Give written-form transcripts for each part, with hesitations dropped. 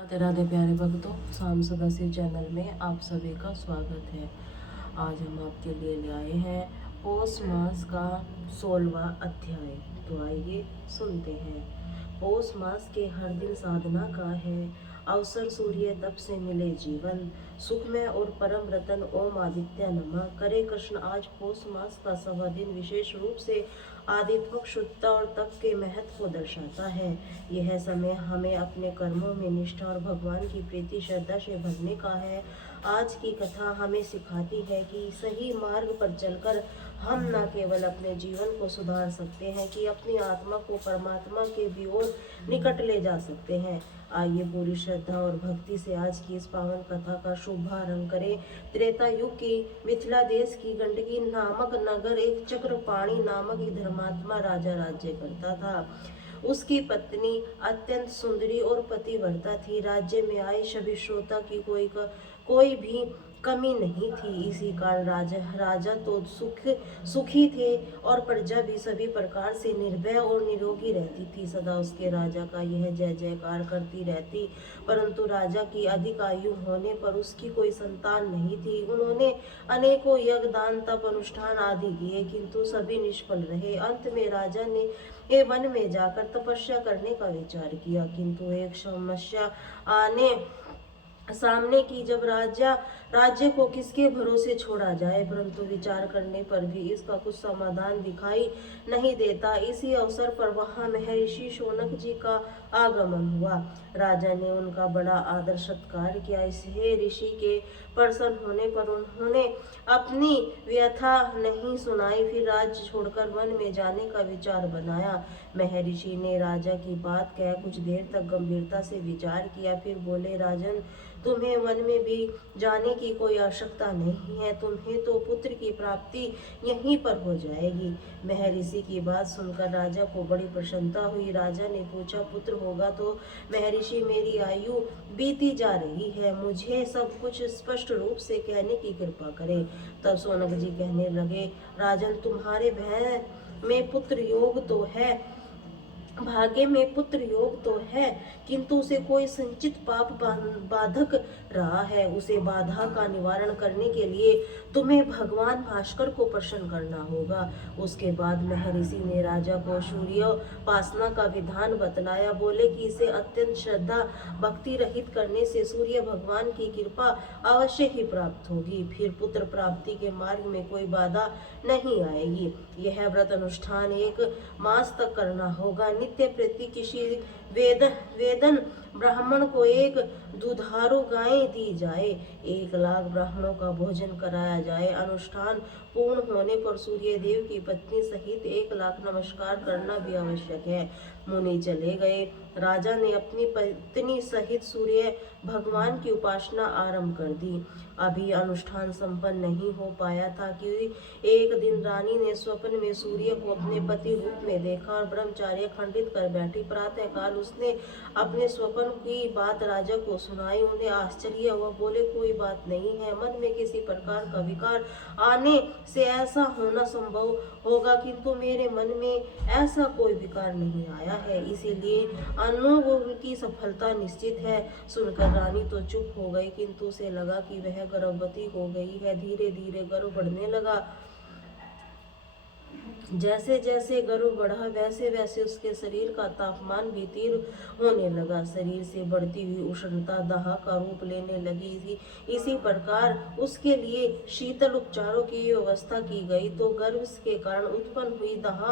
राधे राधे प्यारे भक्तों, शाम सदासी चैनल में आप सभी का स्वागत है। आज हम आपके लिए ले आए हैं पौष मास का 16वां अध्याय। तो आइए सुनते हैं। पौष मास के हर दिन साधना का है अवसर, सूर्य तप से मिले जीवन, सुखमय और परम रतन ओम आदित्य नमः। करे कृष्ण आज पौष मास का 6वां दिन विशेष रूप से आदित्य शुद्धता और तप के महत्व को दर्शाता है। यह समय हमें अपने कर्मों में निष्ठा और भगवान की प्रीति श्रद्धा से भरने का है। आज की कथा हमें सिखाती है कि सही मार्ग पर चलकर हम न केवल अपने जीवन को सुधार सकते हैं कि अपनी आत्मा को परमात्मा के भी और निकट ले जा सकते हैं। आइए पूरी श्रद्धा और भक्ति से आज की इस पावन कथा का शुभारंभ करें। त्रेता युग की मिथिला देश की गंडकी नामक नगर एक चक्रपाणी नामक एक धर्मात्मा राजा राज्य करता था। उसकी पत्नी अत्यंत सुंदरी और पतिव्रता थी। राज्य में आए सभी श्रोता की कोई भी कमी नहीं थी। इसी कारण राजा तो सुखी थे और प्रजा भी सभी प्रकार से निर्भय और निरोगी रहती थी। सदा उसके राजा का यह जय जयकार करती रहती। परंतु राजा की अधिक आयु होने पर उसकी कोई संतान नहीं थी। उन्होंने अनेकों यज्ञ, दान, तप, अनुष्ठान आदि किए, किंतु सभी निष्फल रहे। अंत में राजा ने वन में जाकर तपस्या करने का विचार किया, किंतु एक समस्या सामने की। जब राज्य को किसके भरोसे छोड़ा जाए, परंतु विचार करने पर भी इसका कुछ समाधान दिखाई नहीं देता। इसी अवसर पर वहां महर्षि शौनक जी का आगमन हुआ। राजा ने उनका बड़ा आदर सत्कार किया। इसे ऋषि के प्रसन्न होने पर उन्होंने अपनी व्यथा नहीं सुनाई। फिर राज्य छोड़कर वन में जाने का विचार बनाया। महर्षि ने राजा की बात कह कुछ देर तक गंभीरता से विचार किया, फिर बोले, राजन, तुम्हें वन में भी जाने की कोई आवश्यकता नहीं है। तुम्हें तो पुत्र की प्राप्ति यहीं पर हो जाएगी। महर्षि की बात सुनकर राजा को बड़ी प्रसन्नता हुई। राजा ने पूछा, पुत्र होगा तो? महर्षि, मेरी आयु बीती जा रही है, मुझे सब कुछ स्पष्ट रूप से कहने की कृपा करें। तब शौनक जी कहने लगे, राजन, तुम्हारे में पुत्र योग तो है, भाग्य में पुत्र योग तो है, किंतु उसे कोई संचित पाप बाधक रहा है। उसे बाधा का निवारण करने के लिए तुम्हें भगवान भास्कर को प्रसन्न करना होगा। उसके बाद महर्षि ने राजा को सूर्योपासना का विधान बतलाया। बोले कि इसे अत्यंत श्रद्धा भक्ति रहित करने से सूर्य भगवान की कृपा अवश्य ही प्राप्त होगी। फिर पुत्र प्राप्ति के मार्ग में कोई बाधा नहीं आएगी। यह व्रत अनुष्ठान 1 मास तक करना होगा। नित्य प्रति किसी वेदन ब्राह्मण को 1 दुधारू गाय दी जाए। 1 लाख ब्राह्मणों का भोजन कराया जाए। अनुष्ठान पूर्ण होने पर सूर्य देव की पत्नी सहित 1 लाख नमस्कार करना भी आवश्यक है। मुनि चले गए। राजा ने अपनी पत्नी सहित सूर्य भगवान की उपासना आरंभ कर दी। अभी अनुष्ठान संपन्न नहीं हो पाया था कि एक दिन रानी ने स्वप्न में सूर्य को अपने पति रूप में देखा और ब्रह्मचर्य खंडित कर बैठी। प्रातः काल उसने अपने स्वप्न की बात राजा को सुनाई। उन्हें आश्चर्य हुआ। बोले, कोई बात नहीं है, मन में किसी प्रकार का विकार आने से ऐसा होना संभव होगा, किंतु मेरे मन में ऐसा कोई विकार नहीं आया है, इसीलिए अनुरोध की सफलता निश्चित है। सुनकर रानी तो चुप हो गई, किंतु उसे लगा कि वह गर्भवती हो गई है। धीरे धीरे गर्भ बढ़ने लगा। जैसे जैसे गर्भ बढ़ा वैसे वैसे उसके शरीर का तापमान भी तीव्र होने लगा। शरीर से बढ़ती हुई उष्णता दाह का रूप लेने लगी थी। इसी प्रकार उसके लिए शीतल उपचारों की व्यवस्था की गई, तो गर्भ के कारण उत्पन्न हुई दाह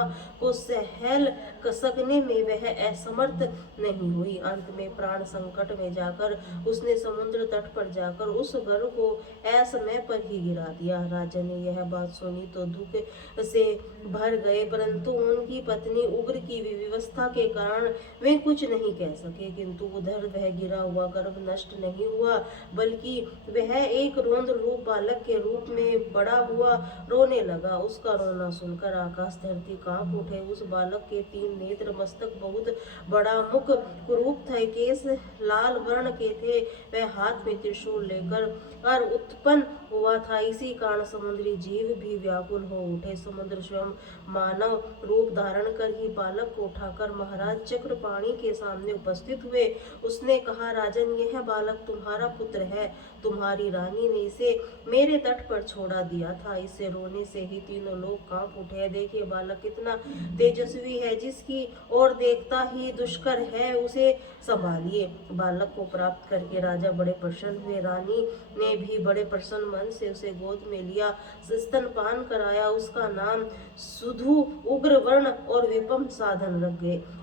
को सहल सकने में वह असमर्थ नहीं हुई। अंत में प्राण संकट में जाकर उसने समुद्र तट पर जाकर उस गर्भ को असमय पर ही गिरा दिया। राजा ने यह बात सुनी तो दुख से भर गए, परंतु उनकी पत्नी उग्र की व्यवस्था के कारण वे कुछ नहीं कह सके। किंतु उधर वह गिरा हुआ गर्भ नष्ट नहीं हुआ, बल्कि वह एक रोंद रूप बालक के रूप में बड़ा हुआ रोने लगा। उसका रोना सुनकर आकाश धरती कांप उठे। उस बालक के 3 नेत्र, मस्तक बहुत बड़ा, मुख कुरूप थे, केस लाल वर्ण के थे। वह हाथ में त्रिशूल लेकर उत्पन्न हुआ था। इसी कारण समुद्री जीव भी व्याकुल हो उठे। समुद्र स्वयं मानव रूप धारण कर ही बालक को उठाकर महाराज चक्रपाणि के सामने उपस्थित हुए। उसने कहा, राजन, यह बालक तुम्हारा पुत्र है। तुम्हारी रानी ने इसे मेरे तट पर छोड़ा दिया था। इसे रोने से ही तीनों लोग कांप उठे। देखिए बालक कितना तेजस्वी है, जिसकी ओर देखता ही दुष्कर है, उसे संभालिए। बालक को प्राप्त करके राजा बड़े प्रसन्न हुए। रानी ने भी बड़े प्रसन्न मन से उसे गोद में लिया, स्तनपान कराया। उसका नाम सुधु, उग्रवर्ण और विपम साधन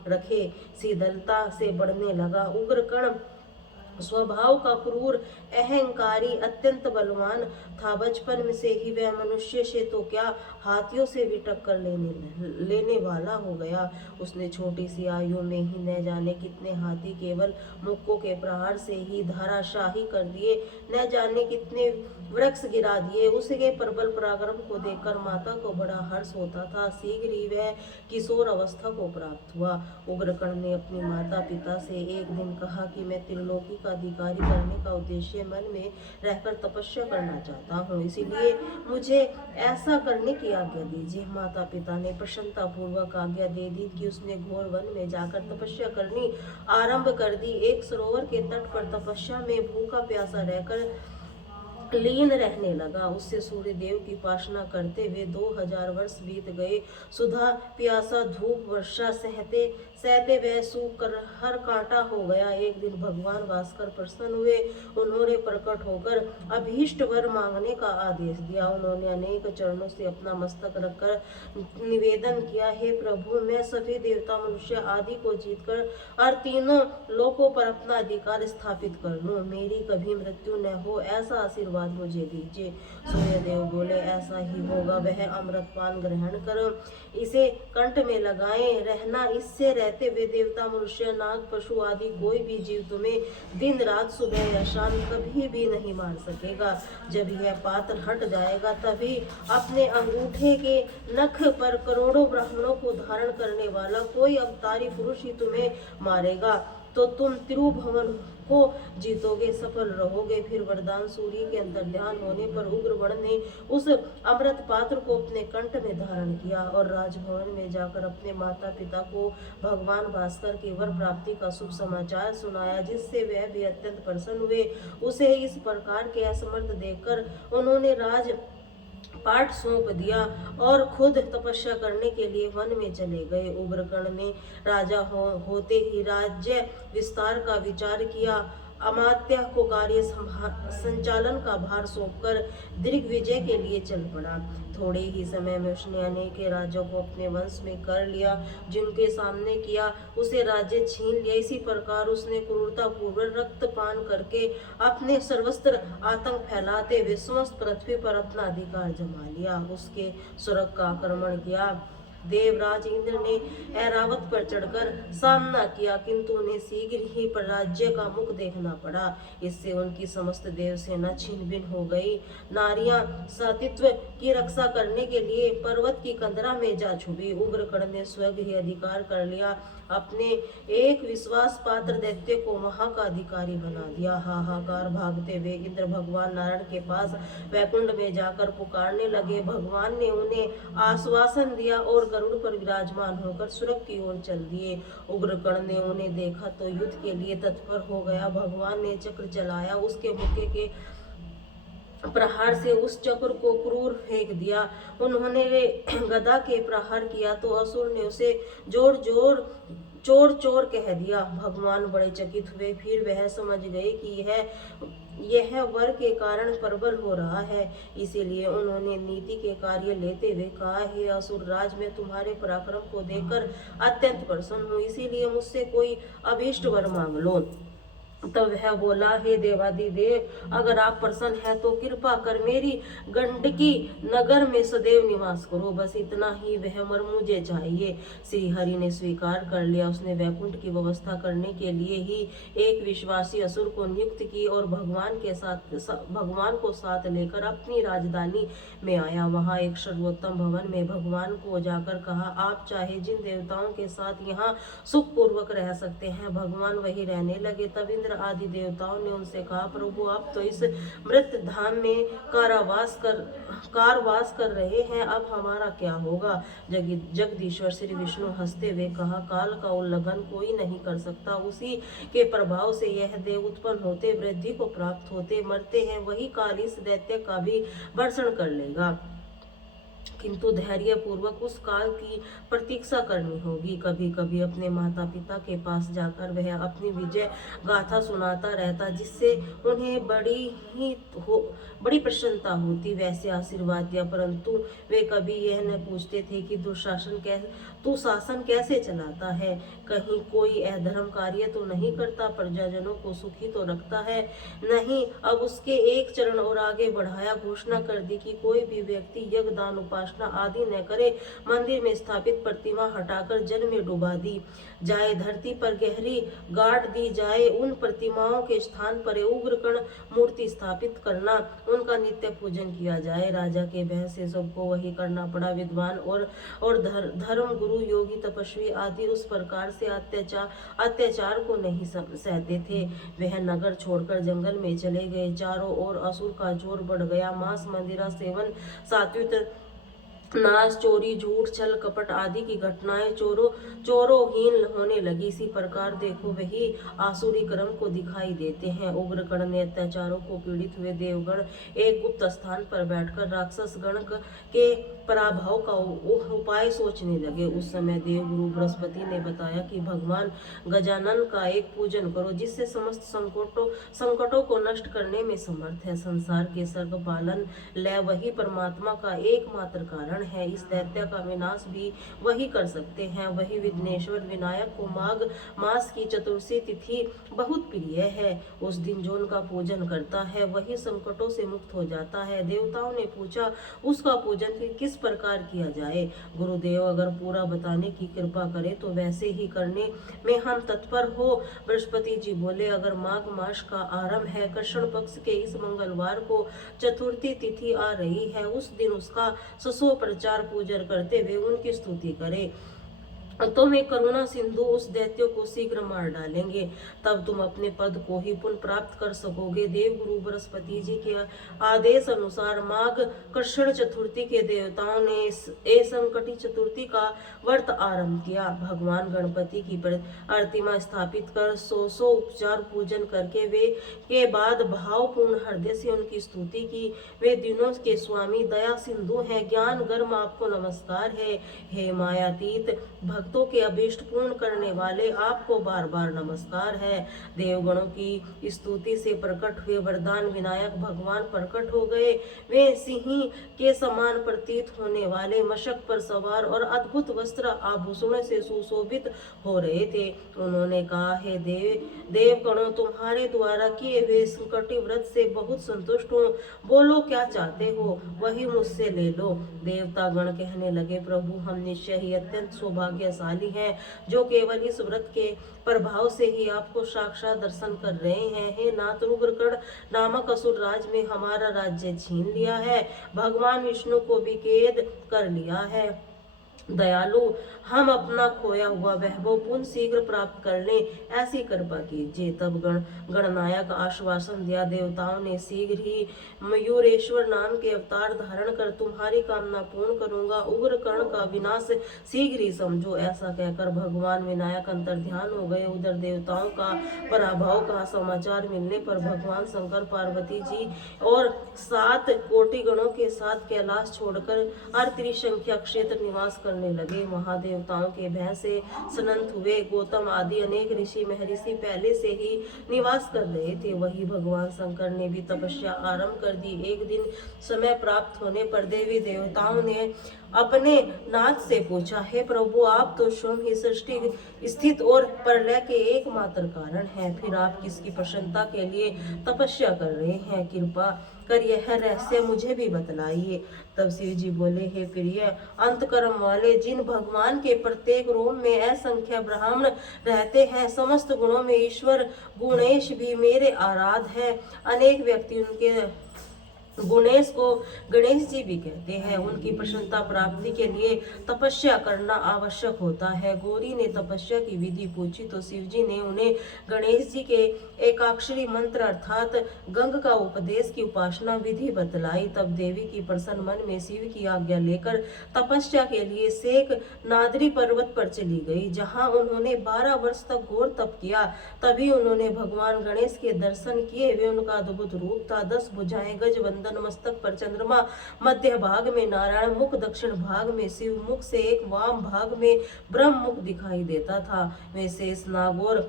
रखे। शीतलता से बढ़ने लगा। उग्रकर्ण स्वभाव का क्रूर, अहंकारी, अत्यंत बलवान था। बचपन से ही वह मनुष्य से तो क्या, हाथियों से भी टक्कर लेने वाला हो गया। उसने छोटी सी आयु में ही न जाने कितने हाथी केवल मुक्कों के प्रहार से ही धराशाही कर दिए, न जाने कितने वृक्ष गिरा दिए। उसके प्रबल पराक्रम को देखकर माता को बड़ा हर्ष होता था। शीघ्र ही वह किशोर अवस्था को प्राप्त हुआ। उग्रकर्ण ने अपनी माता पिता से एक दिन कहा कि मैं त्रिलोकी का अधिकारी करने का उद्देश्य मन में रहकर तपस्या करना चाहता हूँ, इसीलिए मुझे ऐसा करने की आज्ञा दीजिए। माता पिता ने प्रसन्नता पूर्वक आज्ञा दे दी कि उसने घोर वन में जाकर तपस्या करनी आरंभ कर दी। एक सरोवर के तट पर तपस्या में भूखा प्यासा रहकर लीन रहने लगा। उससे सूर्य देव की उपासना करते हुए 2000 वर्ष बीत गए। सुधा प्यासा, धूप वर्षा सहते सहते वह सूख कर हर कांटा हो गया। एक दिन भगवान भास्कर प्रसन्न हुए। उन्होंने प्रकट होकर अभीष्ट वर मांगने का आदेश दिया। उन्होंने अनेक चरणों से अपना मस्तक रखकर निवेदन किया, हे प्रभु, मैं सभी देवता मनुष्य आदि को जीतकर और तीनों लोकों पर अपना अधिकार स्थापित कर लूं। मेरी कभी मृत्यु न हो, ऐसा आशीर्वाद मुझे दीजिए। सूर्यदेव बोले, ऐसा ही होगा। वह अमृतपान ग्रहण कर इसे कंठ में लगाए रहना। इससे रहते हुए देवता मनुष्य नाग पशु आदि कोई भी जीव तुम्हें दिन रात सुबह या शाम कभी भी नहीं मार सकेगा। जब यह पात्र हट जाएगा तभी अपने अंगूठे के नख पर करोड़ों ब्राह्मणों को धारण करने वाला कोई अवतारी पुरुष ही तुम्हें मारेगा, तो तुम त्रिभुवन को जीतोगे, सफल रहोगे। फिर वरदान सूर्य के अंतर ध्यान होने पर उग्रवर्ण ने उस अमृत पात्र को अपने कंठ में धारण किया और राजभवन में जाकर अपने माता पिता को भगवान भास्कर की वर प्राप्ति का शुभ समाचार सुनाया, जिससे वह भी अत्यंत प्रसन्न हुए। उसे इस प्रकार के असमर्थ देखकर उन्होंने राज पाठ सौंप दिया और खुद तपस्या करने के लिए वन में चले गए। उग्रकर्ण ने राजा होते ही राज्य विस्तार का विचार किया। अमात्य को कार्य संचालन का भार सौंपकर दिग्विजय के लिए चल पड़ा। थोड़े ही समय में उसने अनेक राज्यों को अपने वंश में कर लिया। जिनके सामने किया उसे राज्य छीन लिया। इसी प्रकार उसने क्रूरता पूर्वक रक्तपान करके अपने सर्वस्त्र आतंक फैलाते हुए समस्त पृथ्वी पर अपना अधिकार जमा लिया। उसके स्वर्ग का आक्रमण किया। देवराज इंद्र ने ऐरावत पर चढ़कर सामना किया, किंतु उन्हें शीघ्र ही राज्य का मुख देखना पड़ा। इससे उनकी समस्त देवसेना छिन्न भिन्न हो गई। नारियां सतीत्व की रक्षा करने के लिए पर्वत की कंदरा में जा छुपी। उग्रकर्ण ने स्वयं ही अधिकार कर लिया। अपने एक विश्वास पात्र दैत्य को वहां का अधिकारी बना दिया। हाहाकार भागते हुए इंद्र भगवान नारायण के पास वैकुंठ में जाकर पुकारने लगे। भगवान ने उन्हें आश्वासन दिया और गरुड़ पर विराजमान होकर स्वर्ग की ओर चल दिए। उग्रकर्ण ने उन्हें देखा तो युद्ध के लिए तत्पर हो गया। भगवान ने चक्र चलाया। उसके मुक्के के प्रहार से उस चक्र को क्रूर फेंक दिया। उन्होंने गदा के प्रहार किया तो असुर ने उसे चोर चोर कह दिया। भगवान बड़े चकित हुए। फिर वह समझ गए कि यह वर के कारण प्रबल हो रहा है। इसीलिए उन्होंने नीति के कार्य लेते हुए कहा, हे असुर राज, मैं तुम्हारे पराक्रम को देखकर अत्यंत प्रसन्न हूँ, इसीलिए मुझसे कोई अभीष्ट वर मांग लो। तब वह बोला, हे देवादिदेव, अगर आप प्रसन्न हैं तो कृपा कर मेरी गंडकी नगर में सदैव निवास करो। बस इतना ही वह वर मुझे चाहिए। श्री हरि ने स्वीकार कर लिया। उसने वैकुंठ की व्यवस्था करने के लिए ही एक विश्वासी असुर को नियुक्त की और भगवान को साथ लेकर अपनी राजधानी में आया। वहां एक सर्वोत्तम भवन में भगवान को जाकर कहा, आप चाहे जिन देवताओं के साथ यहाँ सुखपूर्वक रह सकते हैं। भगवान वही रहने लगे। तब इंद्र आदि देवताओं ने उनसे कहा, प्रभु आप तो इस मृत धाम में कारवास कर रहे हैं, अब हमारा क्या होगा। जगदीश्वर श्री विष्णु हंसते हुए कहा, काल का उल्लंघन कोई नहीं कर सकता, उसी के प्रभाव से यह देव उत्पन्न होते, वृद्धि को प्राप्त होते, मरते हैं, वही काल इस दैत्य का भी भर्षण कर लेगा, किंतु धैर्य पूर्वक उस काल की प्रतीक्षा करनी होगी। कभी कभी अपने माता पिता के पास जाकर वह अपनी विजय गाथा सुनाता रहता, जिससे उन्हें बड़ी प्रसन्नता होती। वैसे आशीर्वाद दिया, परंतु वे कभी यह न पूछते थे कि तू शासन कैसे चलाता है, कहीं कोई अधर्म कार्य तो नहीं करता, प्रजाजनों को सुखी तो रखता है नहीं। अब उसके एक चरण और आगे बढ़ाया, घोषणा कर दी कि कोई भी व्यक्ति यज्ञ दान उपासना आदि न करे, मंदिर में स्थापित प्रतिमा हटाकर जल में डुबा दी जाए, धरती पर गहरी गाड़ दी जाए, उन प्रतिमाओं के स्थान पर उग्रकर्ण मूर्ति स्थापित करना, उनका नित्य पूजन किया जाए। राजा के भय से सबको वही करना पड़ा। विद्वान और धर्म गुरु योगी तपस्वी आदि उस प्रकार से अत्याचार को नहीं सहते थे। वह नगर छोड़कर जंगल में चले गए। चारों ओर असुर का जोर बढ़ गया। मांस मदिरा सेवन, सात्विक नाश, चोरी, झूठ, छल कपट आदि की घटनाएं चोरोहीन होने लगी। इसी प्रकार देखो वही आसुरी क्रम को दिखाई देते हैं। उग्रकर्ण ने अत्याचारों को पीड़ित हुए देवगण एक गुप्त स्थान पर बैठकर राक्षस गण के पराभव का उपाय सोचने लगे। उस समय देव गुरु बृहस्पति ने बताया कि भगवान गजानन का एक पूजन करो, जिससे समस्त संकटों को नष्ट करने में समर्थ है। संसार के सर्ग पालन लय वही परमात्मा का एकमात्र कारण है। इस दैत्य का विनाश भी वही कर सकते हैं। वही विघ्नेश्वर विनायक को माघ मास की चतुर्थी तिथि बहुत प्रिय है। उस दिन जो उनका पूजन करता है वही संकटों से मुक्त हो जाता है। देवताओं ने पूछा, उसका पूजन किस प्रकार किया जाए। गुरुदेव अगर पूरा बताने की कृपा करे तो वैसे ही करने में हम तत्पर हो। बृहस्पति जी बोले, अगर माघ मास का आरंभ है, कृष्ण पक्ष के इस मंगलवार को चतुर्थी तिथि आ रही है, उस दिन उसका ससो प्रचार पूजन करते हुए उनकी स्तुति करे, तो मैं करुणा सिंधु उस दैत्य को शीघ्र मार डालेंगे। तब तुम अपने पद को ही पुनः प्राप्त कर सकोगे। देव गुरु बृहस्पति जी के आदेश अनुसार माघ कृष्ण चतुर्थी के देवताओं ने संकटी चतुर्थी का व्रत आरंभ किया। भगवान गणपति की प्रतिमा स्थापित कर सौ उपचार पूजन करके वे के बाद भावपूर्ण हृदय से उनकी स्तुति की। वे दिनों के स्वामी दया सिंधु है, ज्ञान गर्म आपको नमस्कार है। हे मायातीत भक्तों के अभीष्ट पूर्ण करने वाले, आपको बार बार नमस्कार है। देवगणों की स्तुति से प्रकट हुए वरदान विनायक भगवान प्रकट हो गए। वे सिंह के समान प्रतीत होने वाले, मशक पर सवार और अद्भुत वस्त्र आभूषणों से सुशोभित हो रहे थे। उन्होंने कहा, हे देवगणों, तुम्हारे द्वारा किए हुए संकटी व्रत से बहुत संतुष्ट हूँ। बोलो क्या चाहते हो, वही मुझसे ले लो। देवता गण कहने लगे, प्रभु हम निश्चय ही अत्यंत सौभाग्यशाली हैं, जो केवल इस व्रत के प्रभाव से ही आपको साक्षात दर्शन कर रहे हैं। हे नाथ, उग्रकर्ण नामक असुर राज में हमारा राज्य छीन लिया है, भगवान विष्णु को भी कैद कर लिया है। दयालु, हम अपना खोया हुआ वैभव पुनः शीघ्र प्राप्त कर लें, ऐसी कृपा कीजिए। तब गणनायक आश्वासन दिया, देवताओं ने शीघ्र ही मयूरेश्वर नाम के अवतार धारण कर तुम्हारी कामना पूर्ण करूंगा। उग्र कर्ण का विनाश शीघ्र ही समझो। ऐसा कहकर भगवान विनायक अंतर ध्यान हो गए। उधर देवताओं का पराभव का समाचार मिलने पर भगवान शंकर, पार्वती जी और 7 कोटि गणों के साथ कैलाश छोड़कर त्रिसंख्या क्षेत्र निवास करने लगे। महादेवताओं के भय से सनंत हुए। गौतम आदि अनेक ऋषि महर्षि पहले से ही निवास कर रहे थे। वही भगवान शंकर ने भी तपस्या आरंभ कर दी। एक दिन समय प्राप्त होने पर देवी देवताओं ने अपने नाथ से पूछा, हे प्रभु, आप तो स्वयं ही सृष्टि स्थित और प्रलय के एकमात्र कारण हैं, फिर आप किसकी प्रसन्नता के लिए तपस्या कर रहे हैं? कृपा कर यह रहस्य मुझे भी बतलाइए। तब शिव जी बोले, हे प्रिय अंतकर्म वाले, जिन भगवान के प्रत्येक रोम में असंख्य ब्राह्मण रहते हैं, समस्त गुणों में ईश्वर गुणेश भी मेरे आराध है। अनेक व्यक्ति उनके गुणेश को गणेश जी भी कहते हैं। उनकी प्रसन्नता प्राप्ति के लिए तपस्या करना आवश्यक होता है। गौरी ने तपस्या की विधि पूछी तो शिव जी ने उन्हें गणेश जी के एकाक्षरी मंत्र अर्थात गंग का उपदेश की उपासना विधि बतलाई। तब देवी की प्रसन्न मन में शिव की आज्ञा लेकर तपस्या के लिए सेक नादरी पर्वत पर चली गई, जहां उन्होंने 12 वर्ष तक घोर तप किया। तभी उन्होंने भगवान गणेश के दर्शन किए। वे उनका अद्भुत रूप था, 10 भुजाएं, गज वंदन, मस्तक पर चंद्रमा, मध्य भाग में नारायण मुख, दक्षिण भाग में शिव मुख से एक वाम भाग में ब्रह्म मुख दिखाई देता था। वे शेष नागौर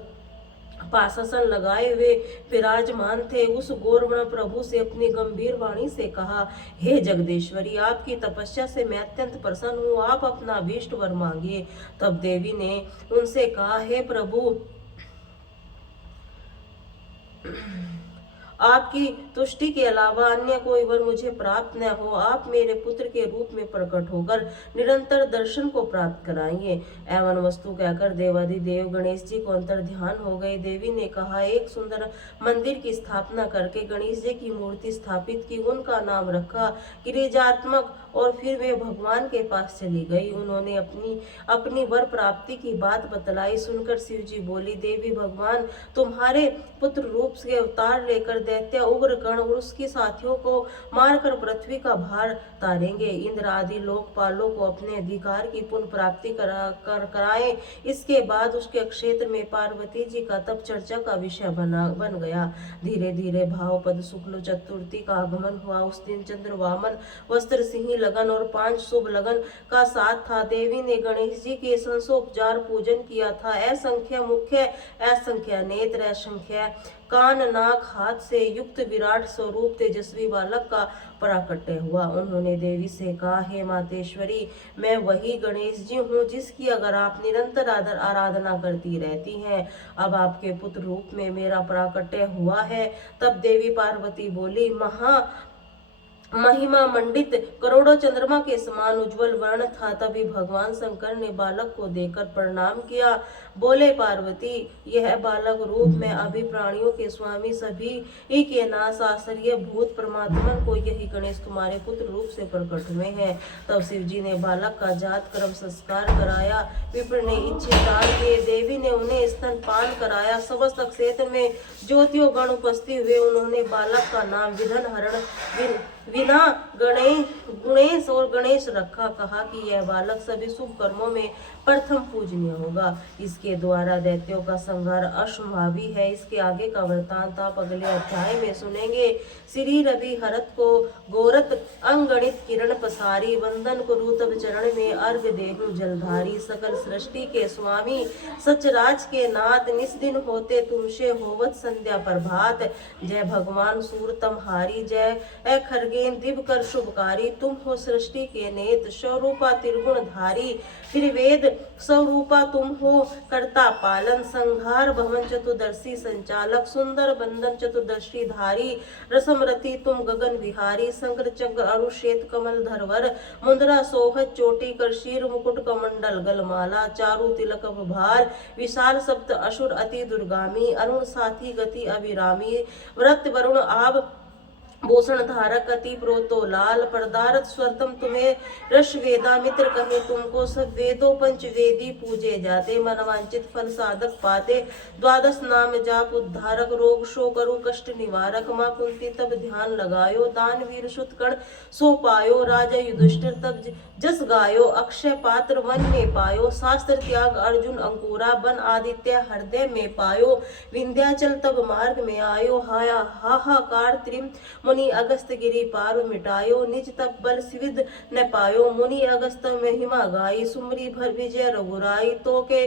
पाशासन लगाए हुए विराजमान थे। उस गौरवर्ण प्रभु से अपनी गंभीर वाणी से कहा, हे जगदीश्वरी, आपकी तपस्या से मैं अत्यंत प्रसन्न हूँ, आप अपना अभीष्ट वर मांगिए। तब देवी ने उनसे कहा, हे प्रभु, आपकी तुष्टि के अलावा अन्य कोई वर मुझे प्राप्त न हो। आप मेरे पुत्र के रूप में प्रकट होकर निरंतर दर्शन को प्राप्त कराइए। एवं वस्तु कहकर देवाधिदेव गणेश जी को अंतर ध्यान हो गई। देवी ने कहा, एक सुंदर मंदिर की स्थापना करके गणेश जी की मूर्ति स्थापित की, उनका नाम रखा गिरिजात्मक, और फिर वे भगवान के पास चली गई। उन्होंने अपनी वर प्राप्ति की बात बतलाई। सुनकर शिव जी बोली, देवी, भगवान तुम्हारे पुत्र रूप से अवतार लेकर दैत्य उग्र गण और उसके साथियों को मारकर पृथ्वी का भार तारेंगे। इंद्र आदि लोकपालों को अपने अधिकार की पुनः प्राप्ति कराएं। इसके बाद उसके क्षेत्र में पार्वती जी का तप चर्चा का विषय बन गया। धीरे धीरे भावपद शुक्ल चतुर्थी का आगमन हुआ। उस दिन चंद्रवामन वस्त्र सिंह लगन और 5 शुभ लगन का साथ था। देवी ने गणेश जी के संसोपचार पूजन किया था। असंख्य मुख्य, असंख्य नेत्र, असंख्य कान, नाक, हाथ से युक्त विराट स्वरूप तेजस्वी बालक का प्राकट्य हुआ। उन्होंने देवी से कहा, हे मातेश्वरी, मैं वही गणेश जी हूँ जिसकी अगर आप निरंतर आराधना करती रहती हैं। अब आपके पुत्र रूप में मेरा प्राकट्य हुआ है। तब देवी पार्वती बोली, महिमा मंडित करोड़ों चंद्रमा के समान उज्जवल वर्ण था। तभी भगवान शंकर ने बालक को देकर प्रणाम किया। बोले, पार्वती, यह बालक रूप में अभी प्राणियों के स्वामी, सभी के नाश, आश्चर्य भूत परमात्मन को यही गणेश तुम्हारे पुत्र रूप से प्रकट हुए हैं। तब शिव जी ने बालक का जात कर्म संस्कार कराया। विप्र ने इच्छित दान किए। देवी ने उन्हें स्तनपान कराया। समस्त क्षेत्र में ज्योतियों गण उपस्थित हुए। उन्होंने बालक का नाम विघ्न हरण विना गुणेश और गणेश रखा। कहा कि यह बालक सभी शुभ कर्मों में प्रथम पूजनीय होगा। इसके द्वारा दैत्यों का संहार असंभावी है। इसके आगे का वृतांत आप अगले अध्याय में सुनेंगे। श्री रवि हरत को गोरत अंगणित किरण पसारी, वंदन कुरु तब चरण में अर्घ देहु जलधारी। सकल सृष्टि के स्वामी सचराज के नाथ, निस दिन होते तुमसे होवत संध्या प्रभात। जय भगवान सूरतम हारी, जय खरगेन दिव कर शुभकारी। तुम हो सृष्टि के नेत, स्वरूपा त्रिगुण धारी। फिर वेद स्वरूपा तुम हो कर्ता पालन, संहार भवन चतुर्दशी संचालक। सुंदर बंदन चतुर्दशी धारी, रसमरति तुम गगन विहारी। शंकर चक्र अरु श्वेत कमल धरवर, मुद्रा सोहत चोटी कर शीर मुकुट कमंडल गलमाला। चारु तिलक भार, विशाल सप्त असुर अति दुर्गामी। अरुण साथी गति अभिरामी, व्रत वरुण आब भूषण धारक अति प्रोतो लाल। पदार्थ स्वरतम तुम्हें रस वेदा मित्र कहे तुमको। सब वेदों पंच वेदी पूजे जाते, मनवांचित फल साधक पाते। द्वादश नाम जाप उद्धारक, रोग शोक करु कष्ट निवारक। माँ कुंती तब ध्यान लगायो, दान वीर सुत कर्ण सो पायो। राजा युधिष्ठिर तब जस गायो, अक्षय पात्र वन में पायो। शास्त्र त्याग अर्जुन अंकुरा, बन आदित्य हृदय में पायो। विंध्याचल तब मार्ग में आयो, हाहाकार त्रिम मुनि अगस्त गिरि पारु मिटायो। निज तप बल सिविद न पायो, मुनि अगस्त महिमा गाई। सुमरी भर विजय रघुराई, तो के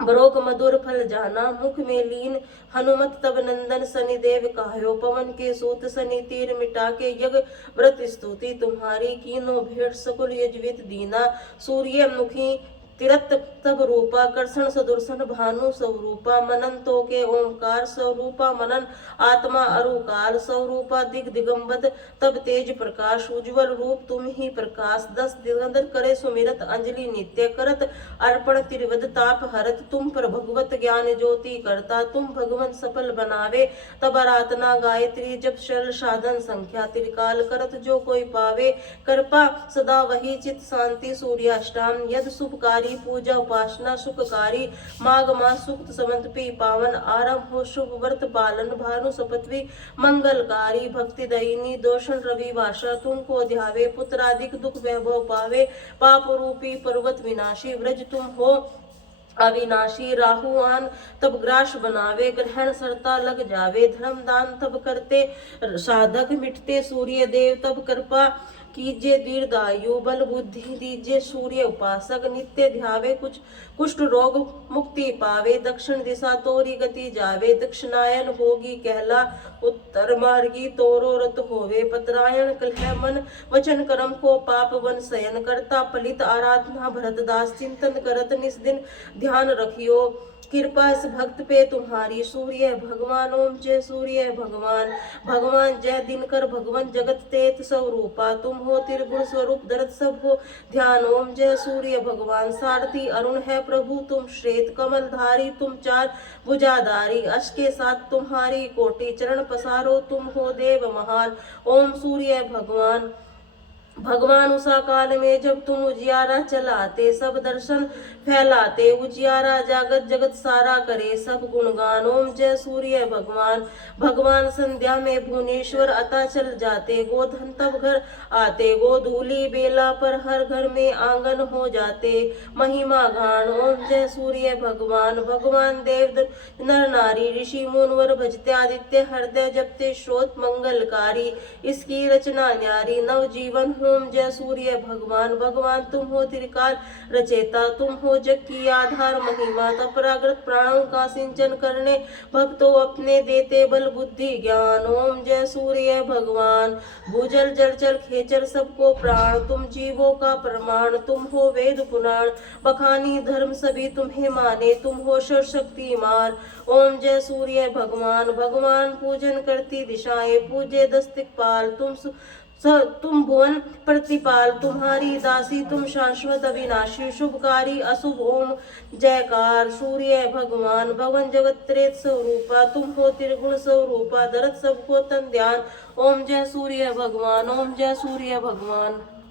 बरोग मधुर फल जाना। मुख में लीन हनुमत तब नंदन, शनिदेव कहायो। पवन के सूत शनि तीर मिटा के, यज्ञ व्रत स्तुति तुम्हारी। कीनो भेंट सकुल यजवित दीना, सूर्य मुखी तिरत तब रूपा कर्षण सदुर्शन भानु स्वरूपा मनन तो के ओंकार स्वरूपा मनन आत्मा अरुकाल स्वरूपा दिग दिगंबद तब तेज प्रकाश उज्ज्वल रूप तुम ही प्रकाश 10 दिगंबर करे सुमिरत अंजलि नित्य करत अर्पण तिरवद ताप हरत तुम पर भगवत ज्ञान ज्योति करता तुम भगवंत सफल बनावे तब आराधना गायत्री जब शरण साधन संख्या त्रिकाल करत जो कोई पावे कृपा सदा वही चित शांति सूर्याष्टाम यद शुभकारी पूजा उपासना सुखकारी माघ मास सुक्त समंत पी पावन आरंभ हो शुभ व्रत पालन भानु सपत्वी मंगलकारी भक्ति दयिनी दोषण रवि वाशा तुमको ध्यावे पुत्रादिक दुख वैभव पावे पाप रूपी पर्वत विनाशी व्रज तुम हो अविनाशी राहुआन तब ग्रास बनावे ग्रहण सरता लग जावे धर्म दान तब करते साधक मिटते सूर्य देव तब कृपा कीजिए दीर्घायु बल बुद्धि दीजिए सूर्य उपासक नित्य ध्यावे कुछ कुष्ठ रोग मुक्ति पावे दक्षिण दिशा तोरी गति जावे दक्षिणायन होगी कहला उत्तर मार्गी तोरो रत होवे पतरायण कलह मन वचन कर्म को पाप वन शयन करता पलित आराधना भरतदास चिंतन करत निस दिन ध्यान रखियो कृपा इस भक्त पे तुम्हारी सूर्य भगवान ओम जय सूर्य भगवान भगवान जय दिनकर भगवान जगत तेत स्वरूपा तुम हो त्रिगुण स्वरूप दरत सब हो ध्यान ओम जय सूर्य भगवान सारथी अरुण है प्रभु तुम श्वेत कमलधारी तुम चार भुजाधारी अश के साथ तुम्हारी कोटि चरण पसारो तुम हो देव महान ओम सूर्य भगवान भगवान उषा काल में जब तुम उजियारा चलाते सब दर्शन फैलाते उजियारा जागत जगत सारा करे सब गुणगान ओम जय सूर्य भगवान भगवान संध्या में भुवनेश्वर अता चल जाते गोधन तब घर आते गोधूली बेला पर हर घर में आंगन हो जाते महिमा गान ओम जय सूर्य भगवान भगवान देव नर नारी ऋषि मुनवर भजते आदित्य हृदय जपते श्रोत मंगलकारी इसकी रचना न्यारी नव जीवन ओम जय सूर्य भगवान भगवान तुम हो त्रिकाल रचेता तुम हो जग की आधार महिमा तपरागृत प्राणों का सिंचन करने भक्तों अपने देते बल बुद्धि ज्ञान ओम जय सूर्य भगवान भूजल जलचर खेचर सबको प्राण तुम जीवों का प्रमाण तुम हो वेद पुराण बखानी धर्म सभी तुम्हें माने तुम हो शक्ति मार ओम जय सूर्य भगवान भगवान पूजन करती दिशाएं पूजे दस्तिकपाल तुम भुवन प्रतिपाल तुम्हारी दासी तुम शाश्वत अविनाशी शुभकारी अशुभ ओम जयकार सूर्य भगवान भगवान जगत त्रेत स्वरूपा तुम हो त्रिगुण स्वरूपा दरत सबको तन ध्यान ओम जय सूर्य भगवान ओम जय सूर्य भगवान।